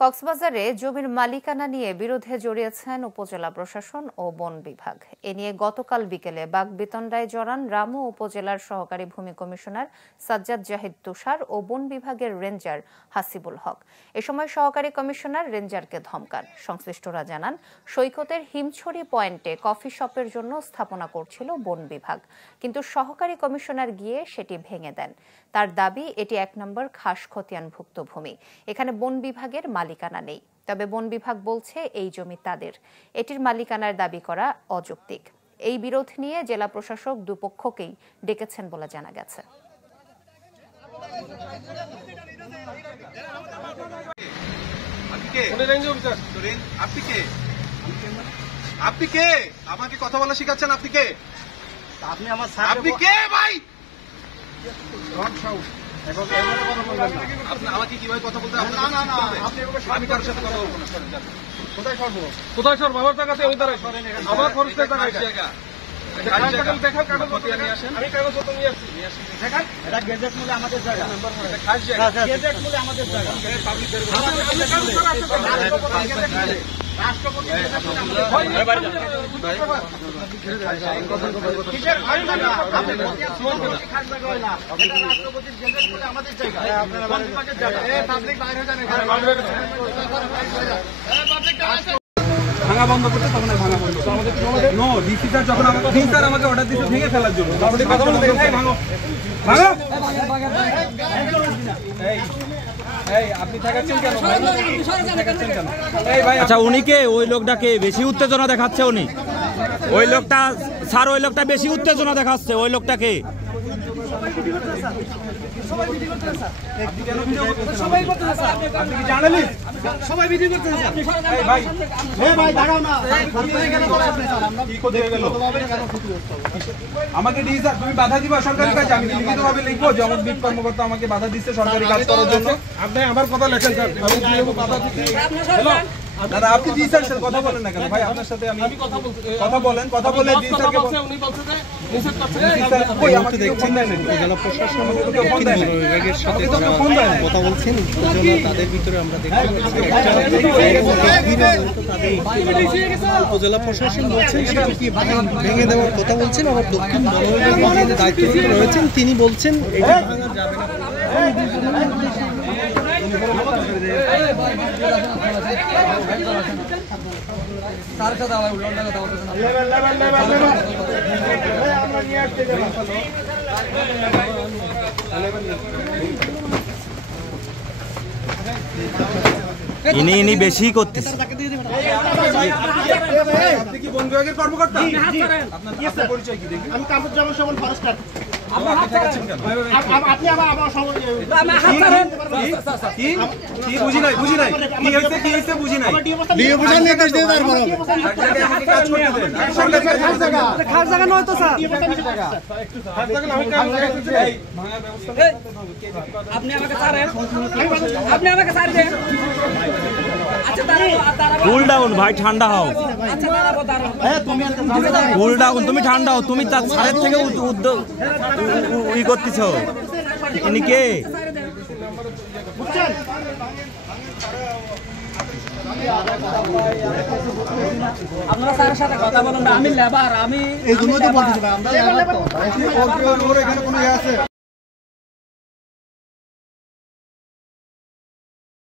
কক্সবাজারে জমির মালিকানা নিয়ে বিরোধে জড়িয়েছেন উপজেলা প্রশাসন ও বন বিভাগ। এ নিয়ে গতকাল বিকেলে বাকবিতণ্ডায় জড়ান রামু উপজেলার সহকারী ভূমি কমিশনার সাজ্জাদ জাহিদ তুষার ও বন বিভাগের রেঞ্জার হাসিবুল হক। এ সময় সহকারী কমিশনার রেঞ্জারকে ধমকান। সংশ্লিষ্টরা জানান, সৈকতের হিমছড়ি পয়েন্টে কফি শপের জন্য স্থাপনা করছিল বন বিভাগ, কিন্তু সহকারী কমিশনার গিয়ে সেটি ভেঙে দেন। তার দাবি, এটি ১ নম্বর খাস খতিয়ানভুক্ত ভূমি, এখানে বন বিভাগের মালিকানা নেই। তবে বন বিভাগ বলছে এই জমি তাদের, এটির মালিকানার দাবি করা অযৌক্তিক। এই বিরোধ নিয়ে জেলা প্রশাসক দুপক্ষকেই ডেকেছেন বলে জানা গেছে। আপনি কে? আমাকে কথা বলা শিখাচ্ছেন? আপনি কে? আপনি কে ভাই? আমাকে কিভাবে কথা বলতে? আমি কারোর সাথে কথা বলবো না। কোথায় সর বাবার টাকাতে ওই দ্বারা আমার খরচ টাকা দেখার কাগজ নিয়ে আসেন। আমি কাগজ নিয়ে আসছি। দেখেন, এটা গেজেট মূলে আমাদের জায়গা, খাস জায়গা, গেজেট মূলে আমাদের জায়গা। ভাঙা বন্ধ করতে তখন ভাঙা বন্ধ নো ডিসি স্যার যখন আমাকে অর্ডার দিতে ভেঙে ফেলার জন্য তারপরে কথা বলতে ভাঙো ভাঙো আপনি থাকাচ্ছেন কেন? আচ্ছা, উনি কে? ওই লোকটাকে বেশি উত্তেজনা দেখাচ্ছে উনি, ওই লোকটা স্যার, ওই লোকটা বেশি উত্তেজনা দেখাচ্ছে। ওই লোকটাকে আমাকে তুমি বাধা দিবা সরকারি কাজে? আমি লিখিত ভাবে লিখবো যে অমুক বিট কর্মকর্তা আমাকে বাধা দিচ্ছে সরকারি কাজ করার জন্য। আপনি আমার কথা লেখেন স্যার, আমি বাধা দিচ্ছি। দাদা, আপনি জি স্যার সাথে কথা বলেন না কেন ভাই? আপনার সাথে আমি কথা বলেন, কথা বলে জি স্যারকে উনি বলছে যে নিষেধ করছে। কই আমাকে দেখছেন না? উপজেলা প্রশাসন বিভাগের সাথে কথা বলছেন, উপজেলা তাদের ভিতরে আমরা দেখতে উপজেলা প্রশাসন বলছেন সেটা কি ভেঙে দেওয়ার কথা বলছেন, আবার দক্ষিণ বন বিভাগের যিনি দায়িত্বে রয়েছেন তিনি বলছেন এটা ভাঙা যাবে না। ইনি বেশি করতেছে। আপনি কি বন বিভাগের কর্মকর্তা? আপনার পরিচয় কি দেখি? আমি কামরুজ্জামান সুমন ফরেস্টার। কি বুঝি নাই কি হয়েছে বুঝি নাই। খাস জায়গা নয় তো স্যার, আপনি আমাকে ছাড়েন, আপনি আমাকে ছাড় দেন। কুল ডাউন ভাই, ঠান্ডা হও। কুল ডাউন, তুমি ঠান্ডা হও। তুমি তার সারের থেকে ই করতেছ। ইনি কে? আপনারা স্যারের সাথে কথা বলুন না, আমি লেবার, আমি এই জন্য তো বলতেছি ভাই, আমরা লেবার।